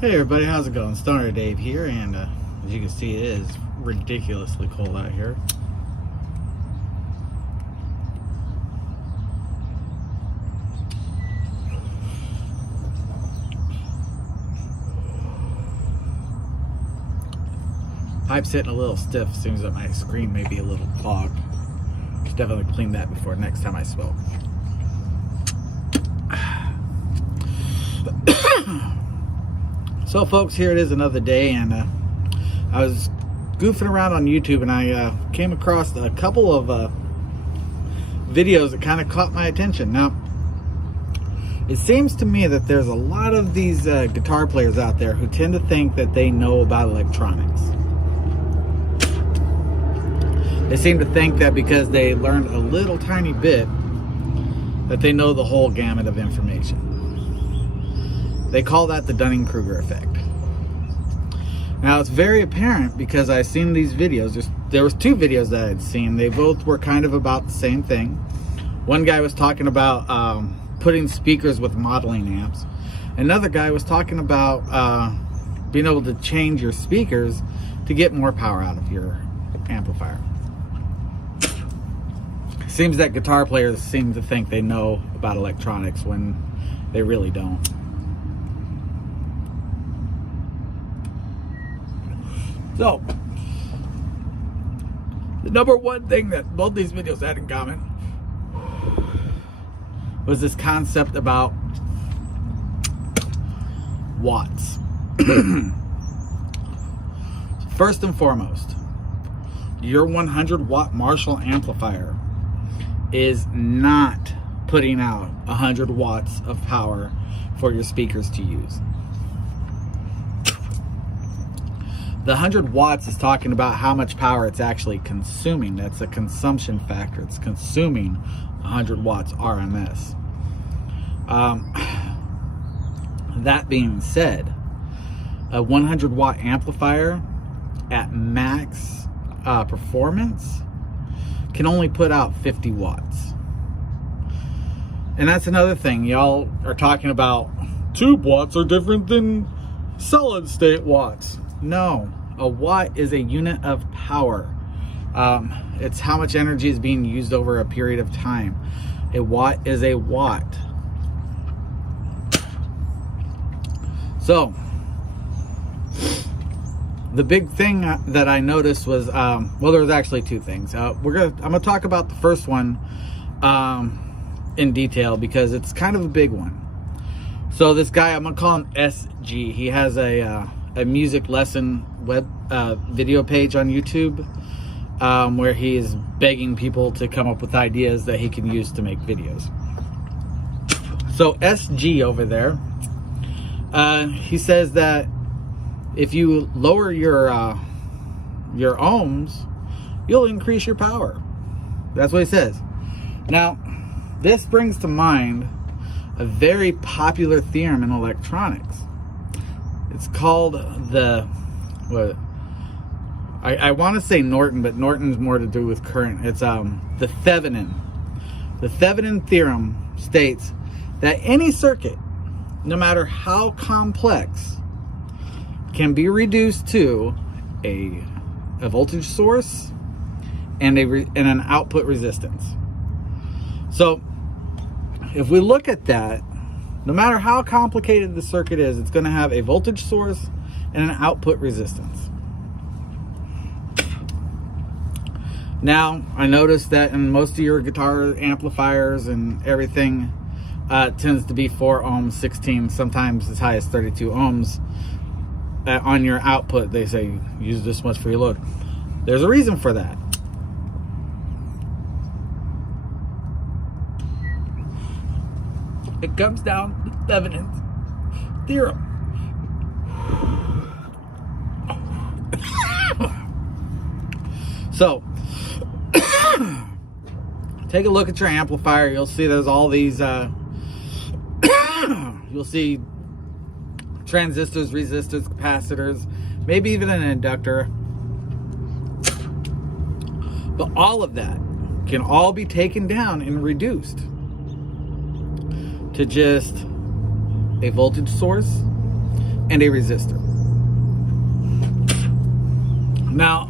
Hey everybody, how's it going? Stoner Dave here, and as you can see, it is ridiculously cold out here. Pipe's hitting a little stiff. Seems that my screen may be a little clogged. Should definitely clean that before next time I smoke. So folks, here it is another day, and I was goofing around on YouTube, and I came across a couple of videos that kind of caught my attention. Now, it seems to me that there's a lot of these guitar players out there who tend to think that they know about electronics. They seem to think that because they learned a little tiny bit, that they know the whole gamut of information. They call that the Dunning-Kruger effect. Now, it's very apparent because I've seen these videos. There was two videos that I had seen. They both were kind of about the same thing. One guy was talking about putting speakers with modeling amps. Another guy was talking about being able to change your speakers to get more power out of your amplifier. Seems that guitar players seem to think they know about electronics when they really don't. So, the number one thing that both these videos had in common was this concept about watts. First and foremost, your 100 watt Marshall amplifier is not putting out 100 watts of power for your speakers to use. The 100 watts is talking about how much power it's actually consuming. That's a consumption factor. It's consuming 100 watts RMS. That being said, a 100 watt amplifier at max performance can only put out 50 watts. And that's another thing. Y'all are talking about tube watts are different than solid state watts. No, a watt is a unit of power. It's how much energy is being used over a period of time. A watt is a watt. So, the big thing that I noticed was, well, there was actually two things. I'm gonna talk about the first one in detail because it's kind of a big one. So this guy, I'm gonna call him SG. He has a music lesson web video page on YouTube where he is begging people to come up with ideas that he can use to make videos. So SG over there, he says that if you lower your ohms, you'll increase your power. That's what he says. Now, this brings to mind a very popular theorem in electronics. It's called the, I want to say Norton, but Norton's more to do with current. It's the Thevenin. The Thevenin theorem states that any circuit, no matter how complex, can be reduced to a voltage source and an output resistance. So if we look at that, no matter how complicated the circuit is, it's going to have a voltage source and an output resistance. Now, I noticed that in most of your guitar amplifiers and everything, it tends to be 4 ohms, 16, sometimes as high as 32 ohms. On your output, they say use this much for your load. There's a reason for that. It comes down to Thevenin's theorem. So, take a look at your amplifier. You'll see there's all these, you'll see transistors, resistors, capacitors, maybe even an inductor. But all of that can all be taken down and reduced to just a voltage source and a resistor. Now,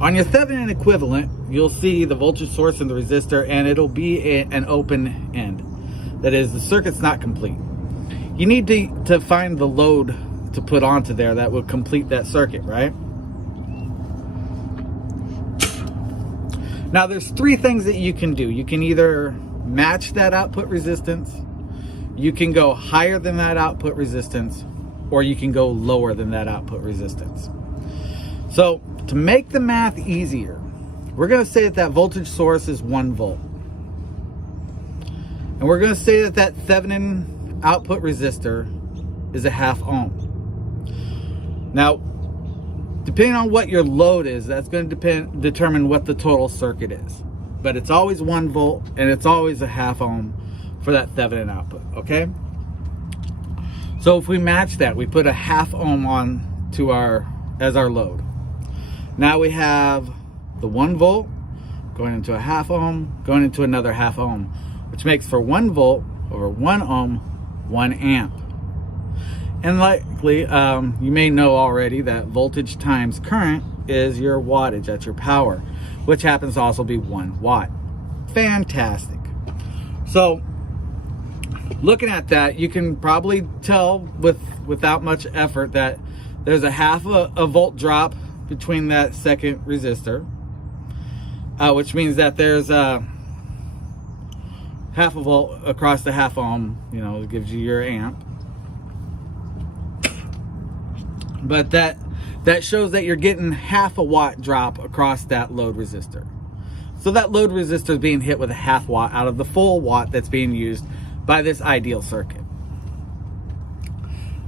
on your Thevenin equivalent, you'll see the voltage source and the resistor, and it'll be an open end. That is, the circuit's not complete. You need to find the load to put onto there that would complete that circuit, right? Now, there's three things that you can do. You can either match that output resistance, you can go higher than that output resistance, or you can go lower than that output resistance. So, to make the math easier, we're going to say that voltage source is 1 volt. And we're going to say that Thevenin output resistor is a 1/2 ohm. Now, depending on what your load is, that's going to determine what the total circuit is. But it's always 1 volt, and it's always a 1/2 ohm for that Thevenin output, okay? So if we match that, we put a 1/2 ohm on to as our load. Now we have the 1 volt going into a 1/2 ohm, going into another 1/2 ohm, which makes for 1 volt over 1 ohm, 1 amp. And likely, you may know already that voltage times current is your wattage, that's your power, which happens to also be 1 watt. Fantastic. So, looking at that, you can probably tell without much effort that there's a 1/2 volt drop between that second resistor, which means that there's a 1/2 volt across the 1/2 ohm. You know, it gives you your amp. But that shows that you're getting 1/2 watt drop across that load resistor. So that load resistor is being hit with a 1/2 watt out of the full watt that's being used by this ideal circuit.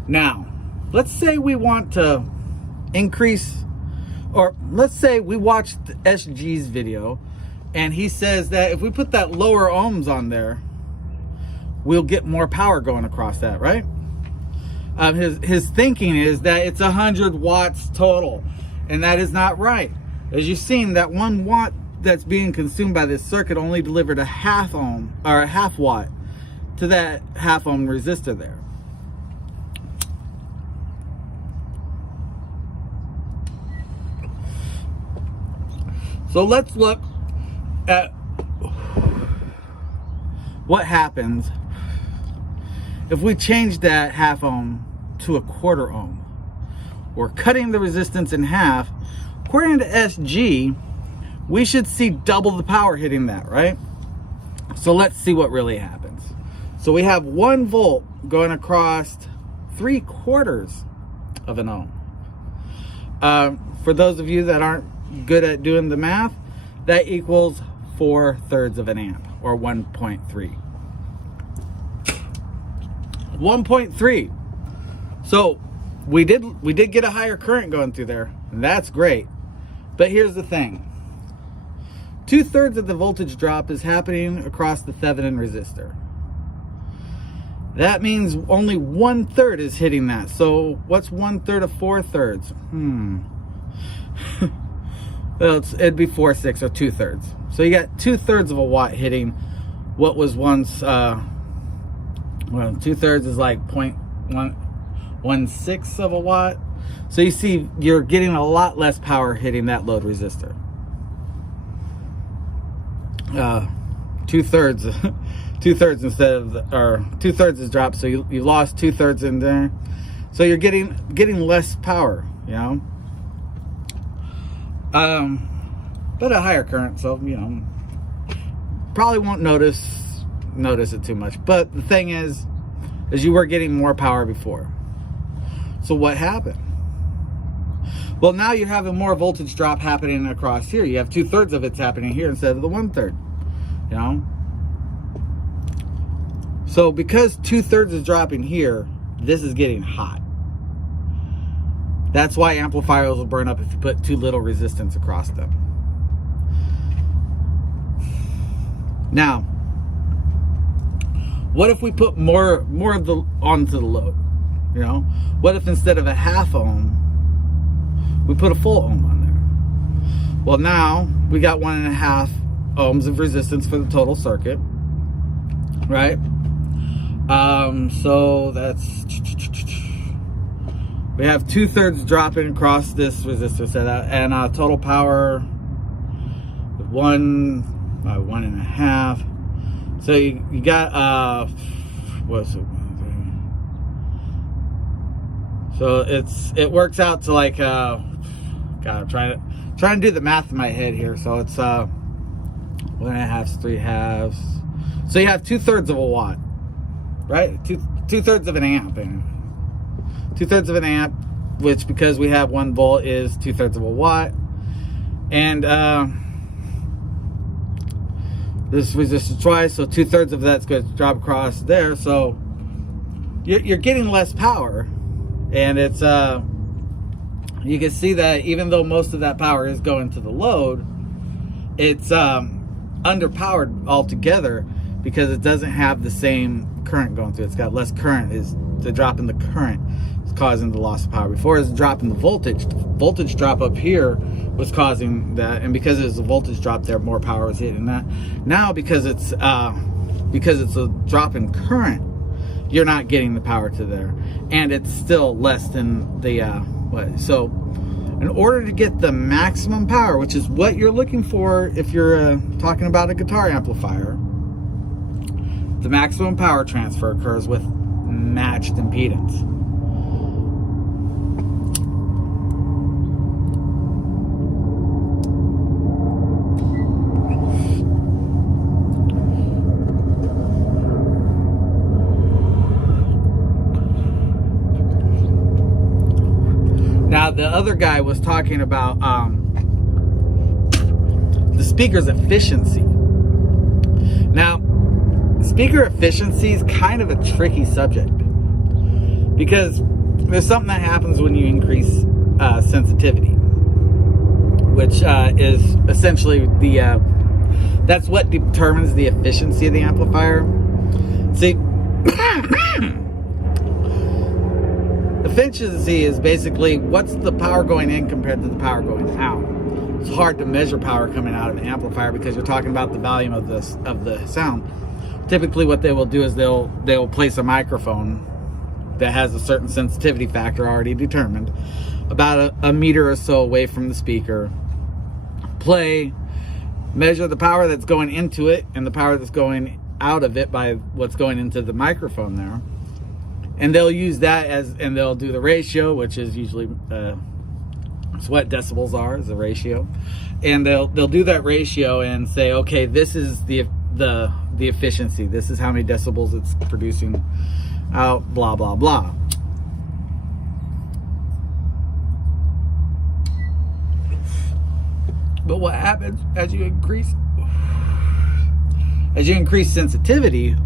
Now, let's say we want to increase, or let's say we watched SG's video and he says that if we put that lower ohms on there, we'll get more power going across that, right? His thinking is that it's 100 watts total, and that is not right. As you've seen, that 1 watt that's being consumed by this circuit only delivered a 1/2 ohm, or a 1/2 watt to that 1/2 ohm resistor there. So let's look at what happens if we change that 1/2 ohm to a 1/4 ohm. We're cutting the resistance in half. According to SG, we should see double the power hitting that, right? So let's see what really happens. So we have 1 volt going across 3/4 of an ohm. For those of you that aren't good at doing the math, that equals 4/3 of an amp, or 1.3. 1.3. So we did get a higher current going through there, and that's great. But here's the thing. 2/3 of the voltage drop is happening across the Thevenin resistor. That means only 1/3 is hitting that. So what's 1/3 of 4/3? Well, it'd be 4/6 or 2/3. So you got 2/3 of a watt hitting what was once, well, 2/3 is like 0.16 of a watt. So you see, you're getting a lot less power hitting that load resistor. 2/3 instead of, or 2/3 is dropped, so you lost 2/3 in there. So you're getting less power, you know. But a higher current, so you know, probably won't notice it too much. But the thing is you were getting more power before. So what happened? Well, now you're having more voltage drop happening across here. You have 2/3 of it's happening here instead of the 1/3. You know. So because 2/3 is dropping here, this is getting hot. That's why amplifiers will burn up if you put too little resistance across them. Now, what if we put more of the onto the load? You know, what if instead of a 1/2 ohm, we put a full ohm on there? Well, now we got 1.5 ohms of resistance for the total circuit, right? So that's We have 2/3 dropping across this resistor setup, and total power 1.5. So you got what's it? So it works out to like God, I'm trying to do the math in my head here. So it's 1.5, 3 halves. So you have 2/3 of a watt, right? Two-thirds of an amp, and 2/3 of an amp, which because we have 1 volt is 2/3 of a watt, and this resistor twice, so 2/3 of that's going to drop across there. So you're getting less power, and it's you can see that even though most of that power is going to the load, it's underpowered altogether because it doesn't have the same current going through. It's got less current. Is the drop in the current is causing the loss of power. Before, it's drop in the voltage drop up here was causing that, and because there's a voltage drop there, more power was hitting that. Now because it's a drop in current, you're not getting the power to there, and it's still less than the so in order to get the maximum power, which is what you're looking for if you're talking about a guitar amplifier, the maximum power transfer occurs with matched impedance. Now, the other guy was talking about the speaker's efficiency. Now, speaker efficiency is kind of a tricky subject because there's something that happens when you increase sensitivity, which is essentially that's what determines the efficiency of the amplifier. See, efficiency is basically what's the power going in compared to the power going out. It's hard to measure power coming out of an amplifier because you're talking about the volume of the sound. Typically what they will do is they'll place a microphone that has a certain sensitivity factor already determined about a meter or so away from the speaker, measure the power that's going into it and the power that's going out of it by what's going into the microphone there, and they'll use that and they'll do the ratio, which is usually it's what decibels are, is the ratio, and they'll do that ratio and say, okay, this is the efficiency, this is how many decibels it's producing out, blah blah blah. But what happens as you increase sensitivity,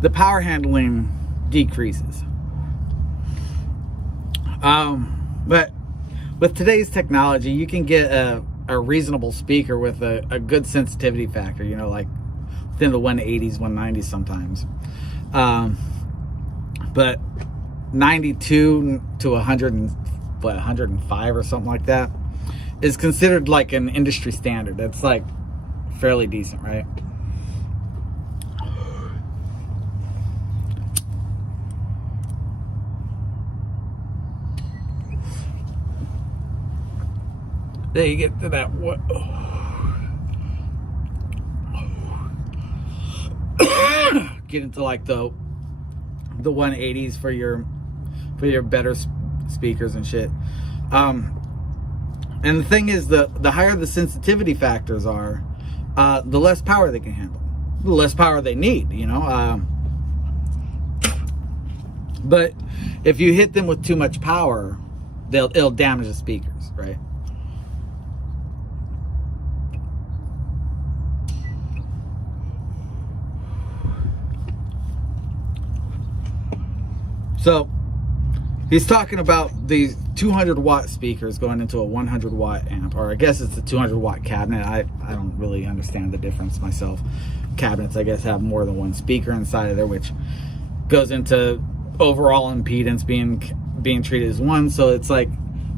the power handling decreases. But with today's technology, you can get a reasonable speaker with a good sensitivity factor, you know, like within the 180s, 190s sometimes. But 92 to 105 or something like that is considered like an industry standard. That's like fairly decent, right? Then you get to that get into like the 180s for your better speakers and shit. And the thing is, the higher the sensitivity factors are, the less power they can handle, the less power they need, you know. But if you hit them with too much power, it'll damage the speakers, right? So he's talking about these 200 watt speakers going into a 100 watt amp, or I guess it's a 200 watt cabinet. I don't really understand the difference myself. Cabinets, I guess, have more than one speaker inside of there, which goes into overall impedance being treated as one. So it's like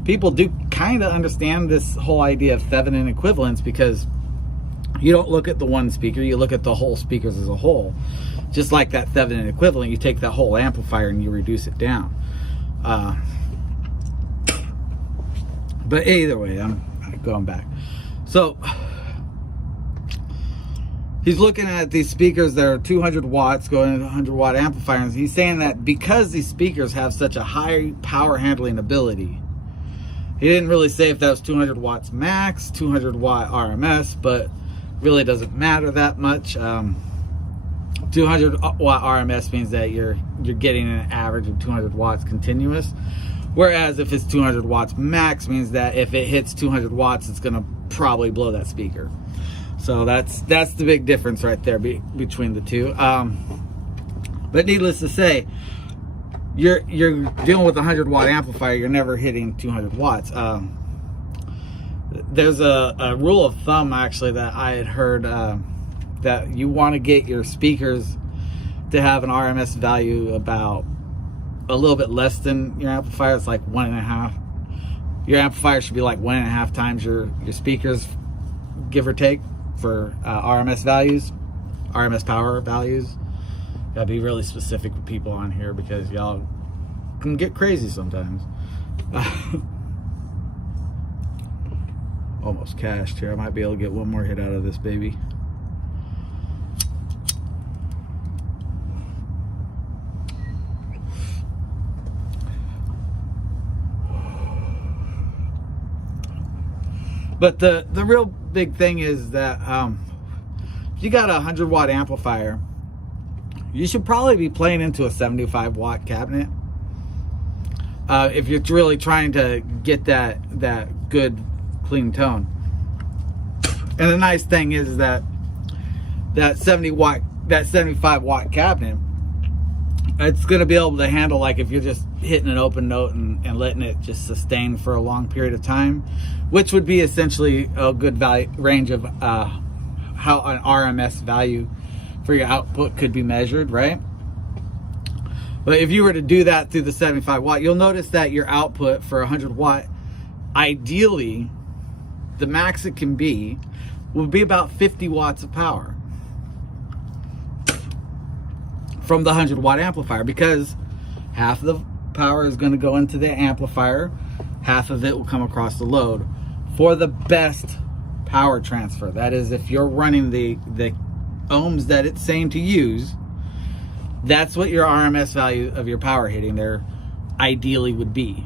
people do kind of understand this whole idea of Thevenin equivalence, because you don't look at the one speaker, you look at the whole speakers as a whole. just like that Thevenin equivalent, you take that whole amplifier and you reduce it down. But either way, I'm going back. So he's looking at these speakers that are 200 watts going into 100 watt amplifiers. He's saying that because these speakers have such a high power handling ability, he didn't really say if that was 200 watts max, 200 watt RMS, but really doesn't matter that much. 200 watt RMS means that you're getting an average of 200 watts continuous, whereas if it's 200 watts max means that if it hits 200 watts, it's going to probably blow that speaker. So that's the big difference right there between the two. But needless to say, you're dealing with a 100 watt amplifier, you're never hitting 200 watts. There's a rule of thumb actually that I had heard, that you want to get your speakers to have an RMS value about a little bit less than your amplifier. It's like 1.5. Your amplifier should be like 1.5 times your speakers, give or take, for RMS values, RMS power values. Gotta be really specific with people on here because y'all can get crazy sometimes. Almost cashed here. I might be able to get one more hit out of this baby. But the real big thing is that if you got a 100 watt amplifier, you should probably be playing into a 75 watt cabinet. If you're really trying to get that good clean tone. And the nice thing is that 75 watt cabinet, it's going to be able to handle, like if you're just hitting an open note and letting it just sustain for a long period of time, which would be essentially a good value range of how an RMS value for your output could be measured, right? But if you were to do that through the 75 watt, you'll notice that your output for 100 watt, ideally, the max it can be will be about 50 watts of power from the 100 watt amplifier, because half of the power is going to go into the amplifier, half of it will come across the load for the best power transfer. That is, if you're running the ohms that it's saying to use, that's what your RMS value of your power hitting there ideally would be.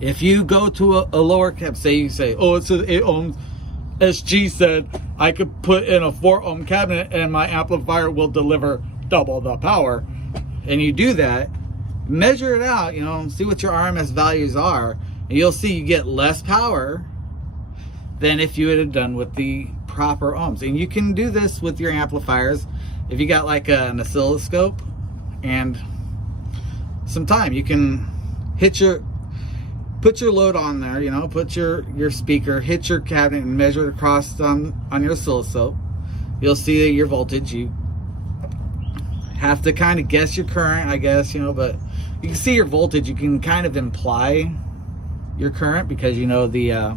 If you go to a lower cap, say you say, oh, it's 8 ohms, SG said I could put in a 4 ohm cabinet and my amplifier will deliver double the power, and you do that, measure it out, you know, see what your RMS values are, and you'll see you get less power than if you had done with the proper ohms. And you can do this with your amplifiers. If you got like an oscilloscope and some time, you can put your load on there, you know, put your speaker, hit your cabinet and measure it across on your oscilloscope. You'll see your voltage. You have to kind of guess your current, I guess, you know, but you can see your voltage. You can kind of imply your current because you know the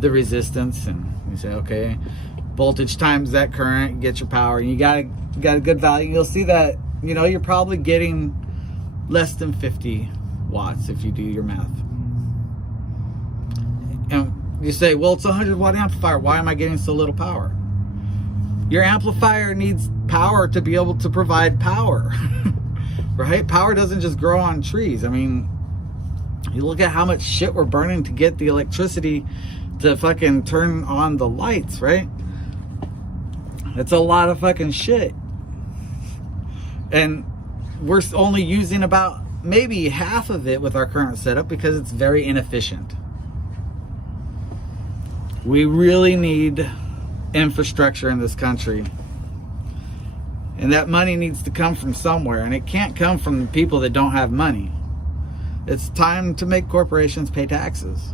resistance, and you say, okay, voltage times that current, you get your power, and you got a good value. You'll see that, you know, you're probably getting less than 50 watts if you do your math. And you say, well, it's a 100 watt amplifier, why am I getting so little power? Your amplifier needs power to be able to provide power. Right? Power doesn't just grow on trees. I mean, you look at how much shit we're burning to get the electricity to fucking turn on the lights, right? It's a lot of fucking shit. And we're only using about maybe half of it with our current setup because it's very inefficient. We really need infrastructure in this country. And that money needs to come from somewhere, and it can't come from the people that don't have money. It's time to make corporations pay taxes.